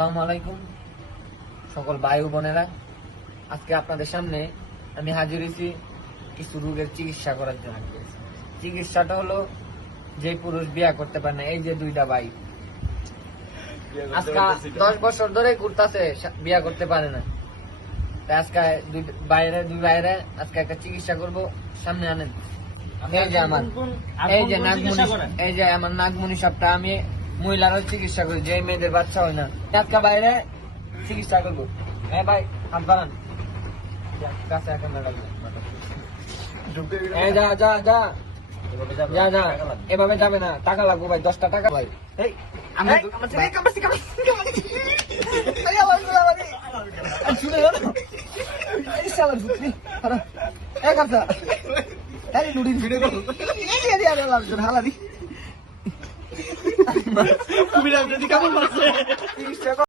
আসসালামু আলাইকুম সকল ভাই ও বোনেরা, আজকে আপনাদের সামনে আমি হাজির হয়েছি কিছু রোগের চিকিৎসা করার জন্য। চিকিৎসাটা হলো যে পুরুষ বিয়ে করতে পারে না, এই যে দুইটা ভাই আজকে 10 বছর ধরে ঘুরতেছে, বিয়ে করতে পারে না। তাই আজকে দুই বাইরে আজকে একটা চিকিৎসা করব। সামনে আনেন। এই যে আমার নাগমণি সাপটা আমি মহিলারও চিকিৎসা করি, যে মেয়েদের বাচ্চা হয় না। আজকে বাইরে চিকিৎসা করবো। হ্যাঁ ভাই, হাত বাড়ান। কাছে যা যা যা যা যা, এভাবে যাবে না, টাকা লাগবে ভাই, 10টা টাকা ভাই। কেমন লাগছে?